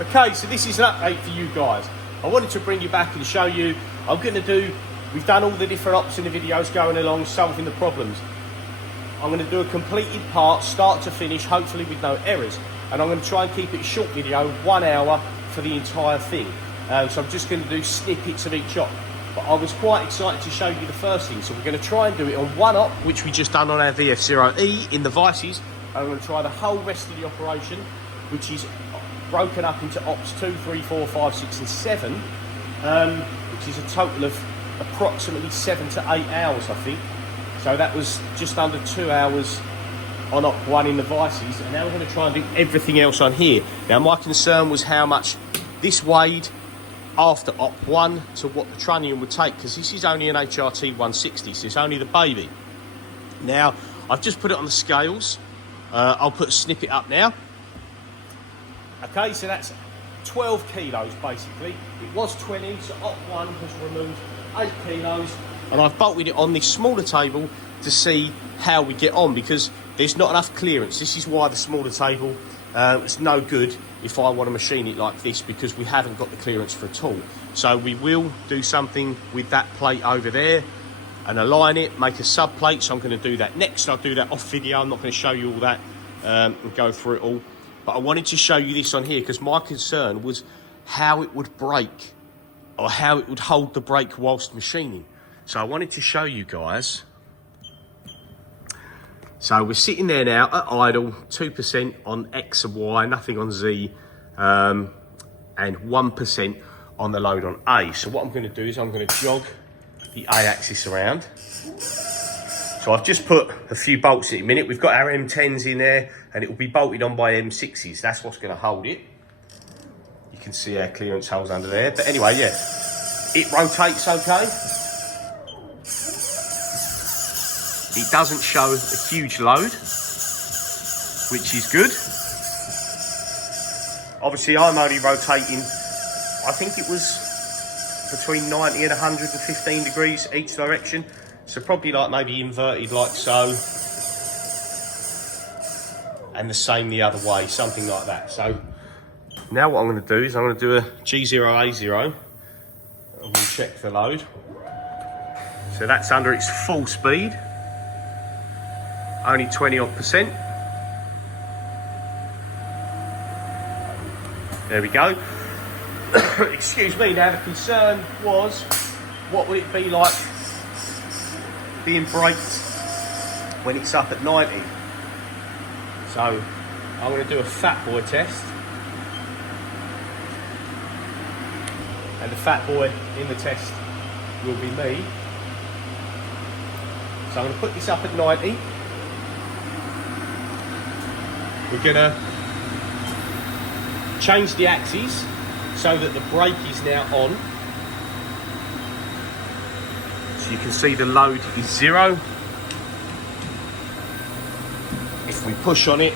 Okay, so this is an update for you guys. I wanted to bring you back and show you, we've done all the different ops in the videos going along, solving the problems. I'm going to do a completed part, start to finish, hopefully with no errors. And I'm going to try and keep it a short video, 1 hour for the entire thing. So I'm just going to do snippets of each op. But I was quite excited to show you the first thing. So we're going to try and do it on one op, which we just done on our VF0E in the vices. And I'm going to try the whole rest of the operation, which is broken up into ops 2, 3, 4, 5, 6 and 7, which is a total of approximately 7 to 8 hours, I think. So that was just under 2 hours on op 1 in the vices, and now we're going to try and do everything else on here. Now my concern was how much this weighed after op 1 to what the trunnion would take, because this is only an hrt160, so it's only the baby. Now I've just put it on the scales. I'll put a snippet up now. Okay, so that's 12 kilos basically. It was 20, so op 1 has removed 8 kilos, and I've bolted it on this smaller table to see how we get on, because there's not enough clearance. This is why the smaller table it's no good if I want to machine it like this, because we haven't got the clearance for a tool. So we will do something with that plate over there and align it, make a sub plate. So I'm going to do that next. I'll do that off video. I'm not going to show you all that and go through it all. But I wanted to show you this on here because my concern was how it would break, or how it would hold the brake whilst machining. So I wanted to show you guys. So we're sitting there now at idle, 2% on X and Y, nothing on Z, and 1% on the load on A. So what I'm going to do is I'm going to jog the A axis around. So I've just put a few bolts in a minute. We've got our M10s in there, and it will be bolted on by M6s. That's what's going to hold it. You can see our clearance holes under there. But anyway, yeah, it rotates okay. It doesn't show a huge load, which is good. Obviously, I'm only rotating, I think it was between 90 and 115 degrees each direction. So probably like maybe inverted like so. And the same the other way, something like that. So now what I'm going to do is I'm going to do a G0A0 and we'll check the load. So that's under its full speed. Only 20 odd %. There we go. Excuse me. Now the concern was, what would it be like being braked when it's up at 90? So I'm going to do a fat boy test. And the fat boy in the test will be me. So I'm going to put this up at 90. We're going to change the axes so that the brake is now on. So you can see the load is 0. If we push on it,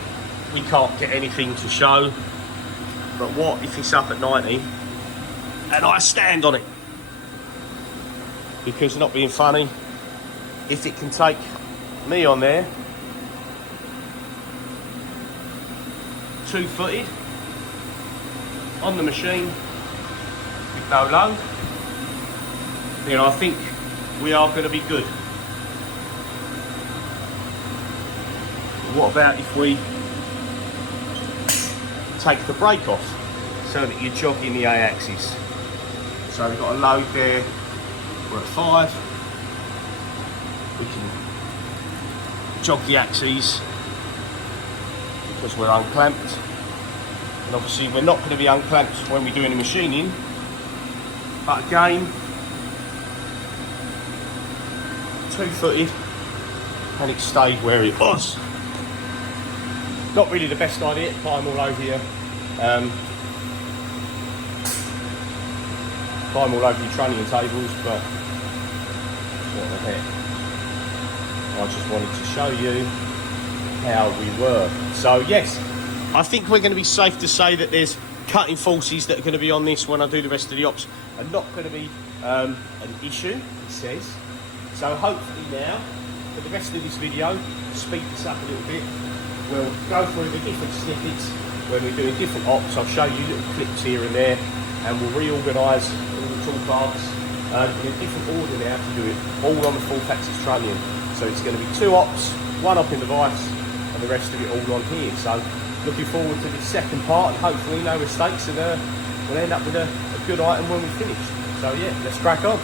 we can't get anything to show. But what if it's up at 90 and I stand on it? Because, not being funny, if it can take me on there, 2-footed on the machine with no load, then I think we are going to be good. What about if we take the brake off so that you're jogging the A axis? So we've got a load there, we're at 5. We can jog the axes because we're unclamped, and obviously we're not going to be unclamped when we're doing the machining, but again, 2-footed, and it stayed where it was. Not really the best idea to climb all over your trunnion tables, but what the heck. I just wanted to show you how we were. So yes, I think we're going to be safe to say that there's cutting forces that are going to be on this when I do the rest of the ops are not going to be an issue, it says. So hopefully now, for the rest of this video, speed this up a little bit, we'll go through the different snippets when we're doing different ops. I'll show you little clips here and there, and we'll reorganise all the tool parts in a different order now to do it all on the full axis trunnion. So it's going to be 2 ops, 1 op in the vise, and the rest of it all on here. So looking forward to this second part, and hopefully no mistakes, and we'll end up with a good item when we finish. So yeah, let's crack on.